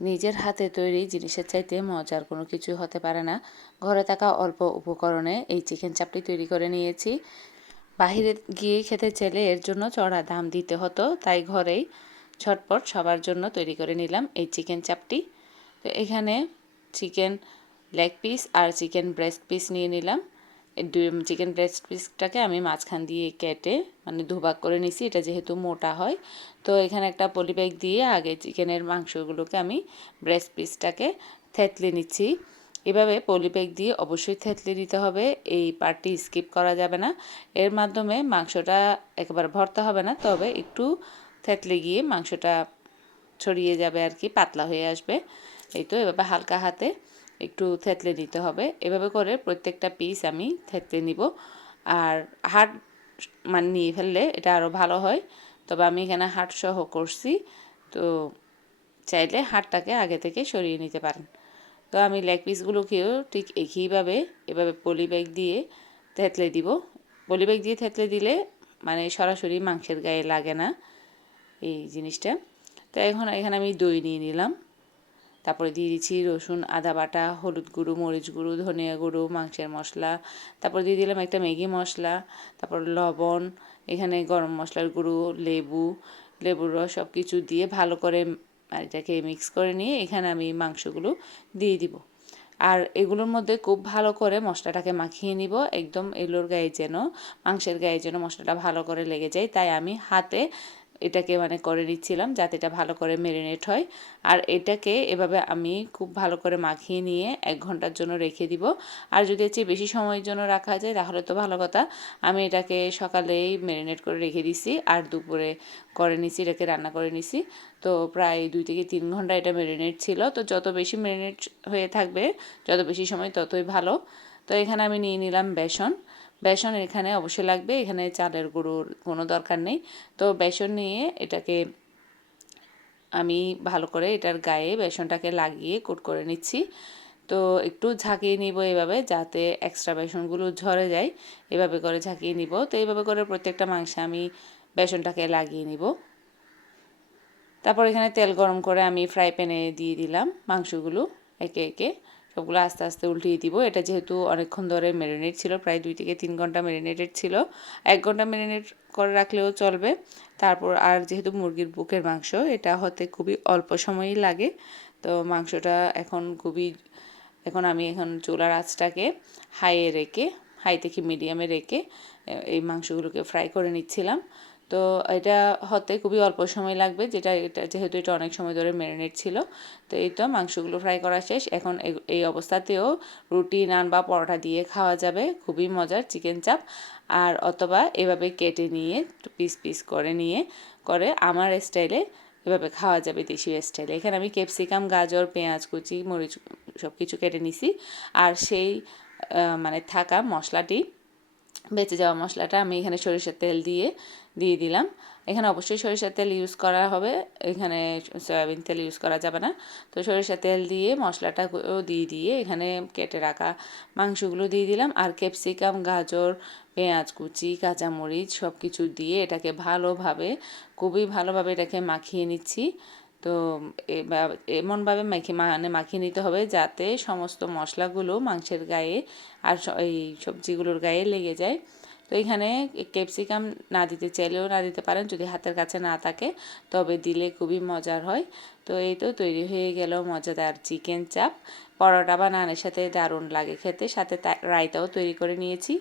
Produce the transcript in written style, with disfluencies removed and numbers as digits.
নিজের হাতে তৈরি জিনিসের চাইতে মজার কোনো কিছু হতে পারে না। ঘরে থাকা অল্প উপকরণে এই চিকেন চাপটি তৈরি করে নিয়েছি। বাহিরে গিয়ে খেতে চাইলে এর জন্য চড়া দাম দিতে হতো, তাই ঘরেই ঝটপট সবার জন্য তৈরি করে নিলাম এই চিকেন চাপটি। তো এখানে চিকেন লেগ পিস আর চিকেন ব্রেস্ট পিস নিয়ে নিলাম। চিকেন ব্রেস্ট পিসটাকে আমি মাঝখান দিয়ে কেটে মানে দুভাগ করে নিছি, এটা যেহেতু মোটা হয়। তো এখানে একটা পলি ব্যাগ দিয়ে আগে চিকেনের মাংসগুলোকে আমি ব্রেস্ট পিসটাকে থেতলে নিচ্ছি। এভাবে পলি ব্যাগ দিয়ে অবশ্যই থেতলে নিতে হবে, এই পার্টটি স্কিপ করা যাবে না। এর মাধ্যমে মাংসটা একেবারে ভর্তা হবে না, তবে একটু থেতলে গিয়ে মাংসটা ছড়িয়ে যাবে আর কি, পাতলা হয়ে আসবে। এই তো এভাবে হালকা হাতে একটু থেতলে নিতে হবে। এভাবে করে প্রত্যেকটা পিস আমি থেতলে নিব। আর হাড় মানে নিয়ে ফেললে এটা আরও ভালো হয়, তবে আমি এখানে হাড় সহ করছি। তো চাইলে হাড়টাকে আগে থেকে সরিয়ে নিতে পারেন। তো আমি লেগ পিসগুলোকেও ঠিক একইভাবে এভাবে পলি ব্যাগ দিয়ে থেতলে দিব। পলি ব্যাগ দিয়ে থেতলে দিলে মানে সরাসরি মাংসের গায়ে লাগে না এই জিনিসটা। তো এখন এখানে আমি দই নিয়ে নিলাম, তারপরে দিয়ে দিচ্ছি রসুন আদা বাটা, হলুদ গুঁড়ো, মরিচ গুঁড়ো, ধনিয়া গুঁড়ো, মাংসের মশলা, তারপর দিয়ে দিলাম একটা ম্যাগি মশলা, তারপর লবণ, এখানে গরম মশলার গুঁড়ো, লেবুর রস সব কিছু দিয়ে ভালো করে এটাকে মিক্স করে নিয়ে এখানে আমি মাংসগুলো দিয়ে দিব। আর এগুলোর মধ্যে খুব ভালো করে মশলাটাকে মাখিয়ে নিব, একদম এগুলোর গায়ে যেন, মাংসের গায়ে যেন মশলাটা ভালো করে লেগে যায়। তাই আমি হাতে এটাকে মানে করে নিচ্ছিলাম যাতে এটা ভালো করে ম্যারিনেট হয়। আর এটাকে এভাবে আমি খুব ভালো করে মাখিয়ে নিয়ে 1 ঘন্টার জন্য রেখে দিব। আর যদি এর চেয়ে বেশি সময়ের জন্য রাখা যায় তাহলে তো ভালো কথা। আমি এটাকে সকালেই ম্যারিনেট করে রেখে দিছি আর দুপুরে করে নিছি, এটাকে রান্না করে নিছি। তো প্রায় 2 থেকে 3 ঘন্টা এটা ম্যারিনেট ছিল। তো যত বেশি ম্যারিনেট হয়ে থাকবে, যত বেশি সময় ততই ভালো। তো এখানে আমি নিয়ে নিলাম বেসন। বেসন এখানে অবশ্যই লাগবে, এখানে চালের গুঁড়োর কোনো দরকার নেই। তো বেসন নিয়ে এটাকে আমি ভালো করে এটার গায়ে বেসনটাকে লাগিয়ে কোট করে নিচ্ছি। তো একটু ঝাঁকিয়ে নিব এভাবে, যাতে এক্সট্রা বেসনগুলো ঝরে যায়। এভাবে করে ঝাঁকিয়ে নিব। তো এইভাবে করে প্রত্যেকটা মাংসে আমি বেসনটাকে লাগিয়ে নিব। তারপর এখানে তেল গরম করে আমি ফ্রাই প্যানে দিয়ে দিলাম মাংসগুলো একে একে। সবগুলো আস্তে আস্তে উল্টিয়ে দিব। এটা যেহেতু অনেকক্ষণ ধরে ম্যারিনেট ছিল, প্রায় 2 থেকে 3 ঘন্টা ম্যারিনেটেড ছিল। 1 ঘন্টা ম্যারিনেট করে রাখলেও চলবে। তারপর আর যেহেতু মুরগির বুকের মাংস, এটা হতে খুবই অল্প সময়ই লাগে। তো মাংসটা এখন আমি চুলার আঁচটাকে হাই থেকে মিডিয়ামে রেখে এই মাংসগুলোকে ফ্রাই করে নিচ্ছিলাম। তো এটা হতে খুবই অল্প সময় লাগবে, যেহেতু এটা অনেক সময় ধরে ম্যারিনেট ছিল। তো এই তো মাংসগুলো ফ্রাই করা শেষ। এখন এই অবস্থাতেও রুটি, নান বা পরোটা দিয়ে খাওয়া যাবে, খুবই মজার চিকেন চাপ। আর অথবা এভাবে কেটে নিয়ে পিস পিস করে আমার স্টাইলে এভাবে খাওয়া যাবে, দেশীয় স্টাইলে। এখানে আমি ক্যাপসিকাম, গাজর, পেঁয়াজ কুচি, মরিচ সব কিছু কেটে নিছি। আর সেই মানে থাকা মশলাটি, বেঁচে যাওয়া মশলাটা আমি এখানে সরিষার তেল দিয়ে দিলাম। এখানে অবশ্যই সরিষার তেল ইউজ করা হবে, এখানে সয়াবিন তেল ইউজ করা যাবে না। তো সরিষার তেল দিয়ে মশলাটাও দিয়ে এখানে কেটে রাখা মাংসগুলো দিয়ে দিলাম। আর ক্যাপসিকাম, গাজর, পেঁয়াজ কুচি, কাঁচামরিচ সব কিছু দিয়ে এটাকে খুবই ভালোভাবে এটাকে মাখিয়ে নিচ্ছি। তো এমনভাবে মাখিয়ে নিতে হবে যাতে সমস্ত মশলাগুলো মাংসের গায়ে আর এই সবজিগুলোর গায়ে লেগে যায়। তো এখানে ক্যাপসিকাম না দিতে চাইলেও না দিতে পারেন, যদি হাতের কাছে না থাকে, তবে দিলে খুবই মজার হয়। তো এই তো তৈরি হয়ে গেল মজাদার চিকেন চাপ। পরোটা বা নানের সাথে দারুণ লাগে খেতে, সাথে রায়তাও তৈরি করে নিয়েছি।